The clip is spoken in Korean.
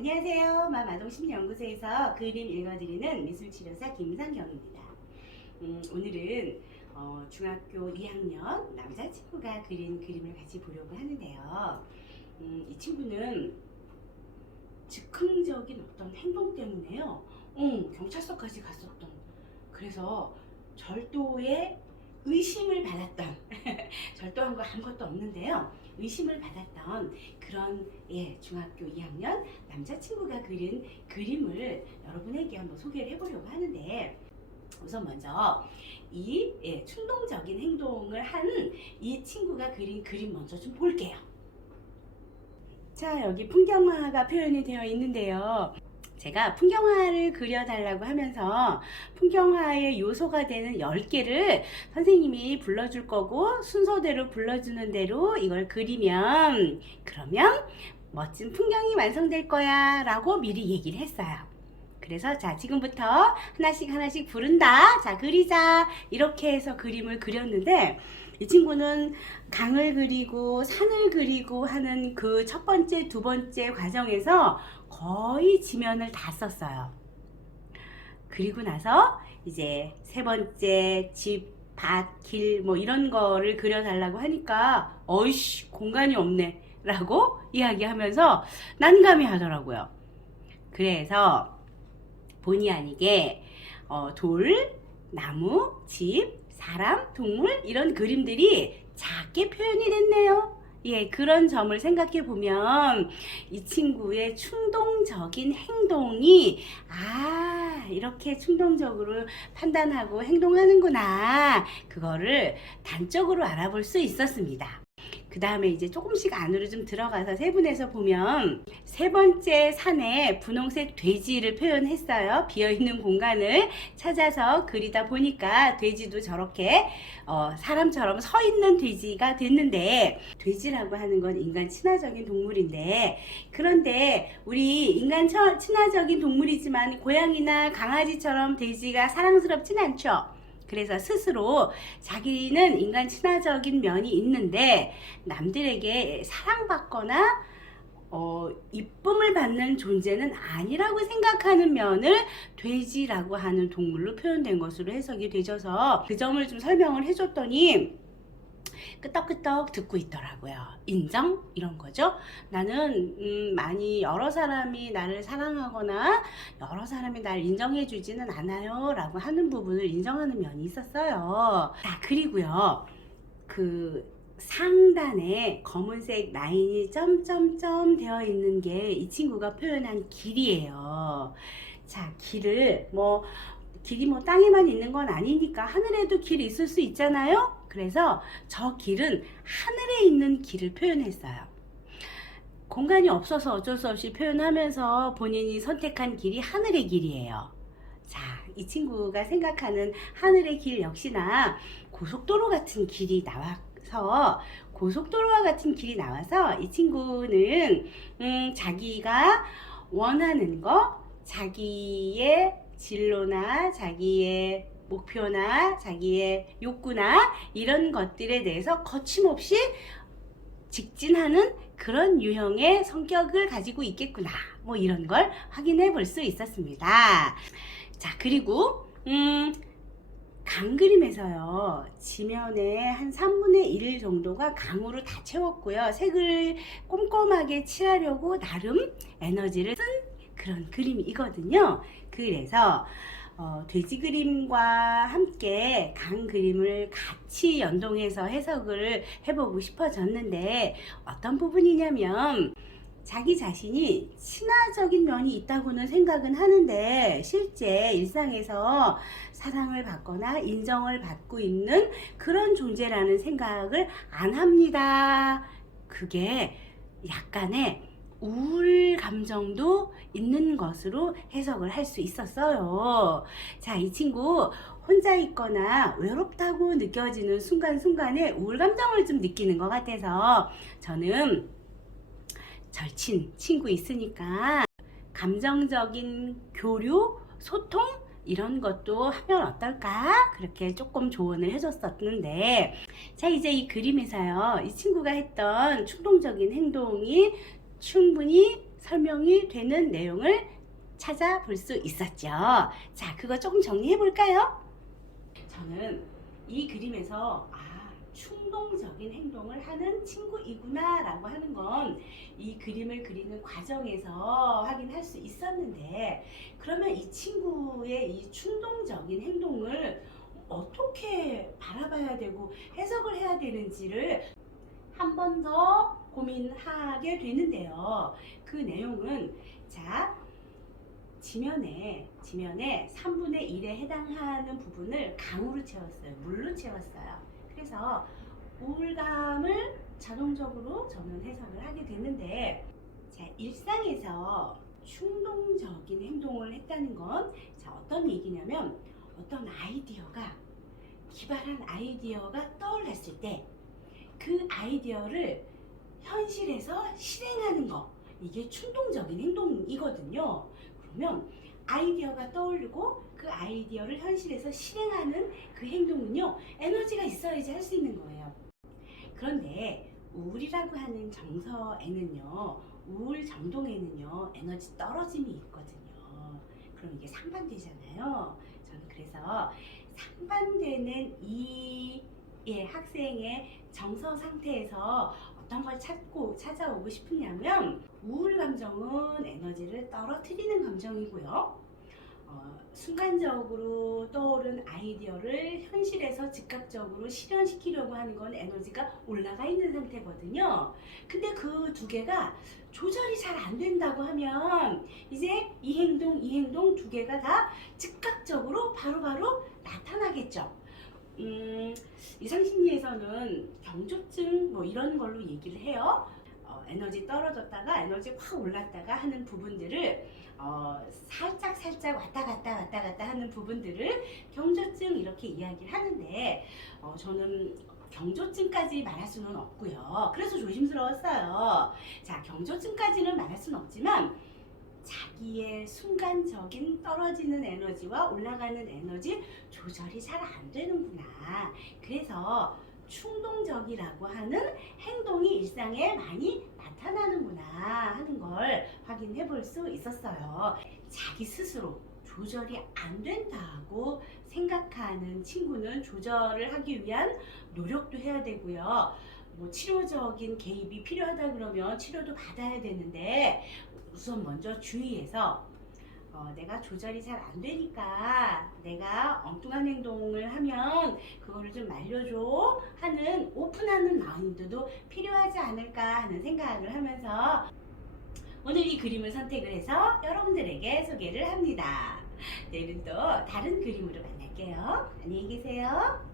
안녕하세요. 마마동심리연구소에서 그림 읽어드리는 미술치료사 김상경입니다. 오늘은 중학교 2학년 남자친구가 그린 그림을 같이 보려고 하는데요. 이 친구는 즉흥적인 어떤 행동 때문에요. 경찰서까지 갔었던, 그래서 절도에 의심을 받았던 절도한 거 아무것도 없는데요. 의심을 받았던 그런 중학교 2학년 남자친구가 그린 그림을 여러분에게 한번 소개를 해보려고 하는데, 우선 먼저 이 충동적인 행동을 한 이 친구가 그린 그림 먼저 좀 볼게요. 자, 여기 풍경화가 표현이 되어 있는데요. 제가 풍경화를 그려달라고 하면서 풍경화의 요소가 되는 10개를 선생님이 불러줄 거고, 순서대로 불러주는 대로 이걸 그리면 그러면 멋진 풍경이 완성될 거야 라고 미리 얘기를 했어요. 그래서 자, 지금부터 하나씩 부른다. 자, 그리자. 이렇게 해서 그림을 그렸는데, 이 친구는 강을 그리고 산을 그리고 하는 그 첫 번째, 두 번째 과정에서 거의 지면을 다 썼어요. 그리고 나서 이제 세 번째 집, 밭, 길 뭐 이런 거를 그려달라고 하니까 어이씨 공간이 없네 라고 이야기하면서 난감해 하더라고요. 그래서 본의 아니게 돌, 나무, 집, 사람, 동물 이런 그림들이 작게 표현이 됐네요. 그런 점을 생각해 보면 이 친구의 충동적인 행동이 이렇게 충동적으로 판단하고 행동하는구나, 그거를 단적으로 알아볼 수 있었습니다. 그 다음에 이제 조금씩 안으로 좀 들어가서 세분해서 보면, 세 번째 산에 분홍색 돼지를 표현했어요. 비어있는 공간을 찾아서 그리다 보니까 돼지도 저렇게 사람처럼 서 있는 돼지가 됐는데, 돼지라고 하는 건 인간 친화적인 동물인데, 그런데 우리 인간 친화적인 동물이지만 고양이나 강아지처럼 돼지가 사랑스럽진 않죠. 그래서 스스로 자기는 인간 친화적인 면이 있는데, 남들에게 사랑받거나 이쁨을 받는 존재는 아니라고 생각하는 면을 돼지라고 하는 동물로 표현된 것으로 해석이 되셔서, 그 점을 좀 설명을 해줬더니 끄떡끄떡 듣고 있더라고요. 인정? 이런 거죠. 나는 많이 여러 사람이 나를 사랑하거나 여러 사람이 날 인정해 주지는 않아요 라고 하는 부분을 인정하는 면이 있었어요. 그리고요, 그 상단에 검은색 라인이 점점점 되어 있는 게 이 친구가 표현한 길이에요. 자, 길이 땅에만 있는 건 아니니까 하늘에도 길이 있을 수 있잖아요. 그래서 저 길은 하늘에 있는 길을 표현했어요. 공간이 없어서 어쩔 수 없이 표현하면서 본인이 선택한 길이 하늘의 길이에요. 자, 이 친구가 생각하는 하늘의 길 역시나 고속도로 같은 길이 나와서, 고속도로와 같은 길이 나와서 이 친구는 자기가 원하는 거, 자기의 진로나 자기의 목표나 자기의 욕구나 이런 것들에 대해서 거침없이 직진하는 그런 유형의 성격을 가지고 있겠구나, 뭐 이런 걸 확인해 볼 수 있었습니다. 자, 그리고 강 그림에서요, 지면에 한 3분의 1 정도가 강으로 다 채웠고요. 색을 꼼꼼하게 칠하려고 나름 에너지를 쓴 그런 그림이거든요. 그래서 돼지 그림과 함께 강 그림을 같이 연동해서 해석을 해보고 싶어졌는데, 어떤 부분이냐면, 자기 자신이 친화적인 면이 있다고는 생각은 하는데, 실제 일상에서 사랑을 받거나 인정을 받고 있는 그런 존재라는 생각을 안 합니다. 그게 약간의 우울 감정도 있는 것으로 해석을 할 수 있었어요. 자, 이 친구 혼자 있거나 외롭다고 느껴지는 순간순간에 우울 감정을 좀 느끼는 것 같아서, 저는 절친 친구 있으니까 감정적인 교류, 소통 이런 것도 하면 어떨까? 그렇게 조금 조언을 해줬었는데, 자, 이제 이 그림에서요, 이 친구가 했던 충동적인 행동이 충분히 설명이 되는 내용을 찾아볼 수 있었죠. 자, 그거 조금 정리해 볼까요? 저는 이 그림에서 충동적인 행동을 하는 친구이구나 라고 하는 건 이 그림을 그리는 과정에서 확인할 수 있었는데, 그러면 이 친구의 이 충동적인 행동을 어떻게 바라봐야 되고 해석을 해야 되는지를 한 번 더 고민하게 되는데요. 그 내용은, 자, 지면에 3분의 1에 해당하는 부분을 강으로 채웠어요. 물로 채웠어요. 그래서 우울감을 자동적으로 저는 해석을 하게 되는데, 자, 일상에서 충동적인 행동을 했다는 건, 자, 어떤 얘기냐면, 어떤 아이디어가, 기발한 아이디어가 떠올랐을 때 그 아이디어를 현실에서 실행하는 거, 이게 충동적인 행동이거든요. 그러면 아이디어가 떠오르고 그 아이디어를 현실에서 실행하는 그 행동은요, 에너지가 있어야지 할 수 있는 거예요. 그런데 우울이라고 하는 정서에는요, 우울 정동에는요, 에너지 떨어짐이 있거든요. 그럼 이게 상반되잖아요. 저는 그래서 상반되는 이 학생의 정서 상태에서 어떤 걸 찾아오고 싶으냐면, 우울 감정은 에너지를 떨어뜨리는 감정이고요. 순간적으로 떠오른 아이디어를 현실에서 즉각적으로 실현시키려고 하는 건 에너지가 올라가 있는 상태거든요. 근데 그 두 개가 조절이 잘 안 된다고 하면 이제 이 행동 두 개가 다 즉각적으로 바로바로 나타나겠죠. 이상심리에서는 경조증 뭐 이런 걸로 얘기를 해요. 에너지 떨어졌다가 에너지 확 올랐다가 하는 부분들을 살짝 왔다 갔다 하는 부분들을 경조증 이렇게 이야기를 하는데, 저는 경조증까지 말할 수는 없고요. 그래서 조심스러웠어요. 자, 경조증까지는 말할 수는 없지만 자기의 순간적인 떨어지는 에너지와 올라가는 에너지 조절이 잘 안 되는구나. 그래서 충동적이라고 하는 행동이 일상에 많이 나타나는구나 하는 걸 확인해 볼 수 있었어요. 자기 스스로 조절이 안 된다고 생각하는 친구는 조절을 하기 위한 노력도 해야 되고요. 뭐 치료적인 개입이 필요하다 그러면 치료도 받아야 되는데, 우선 먼저 주의해서 내가 조절이 잘 안 되니까 내가 엉뚱한 행동을 하면 그거를 좀 말려줘 하는 오픈하는 마인드도 필요하지 않을까 하는 생각을 하면서 오늘 이 그림을 선택을 해서 여러분들에게 소개를 합니다. 내일은 또 다른 그림으로 만날게요. 안녕히 계세요.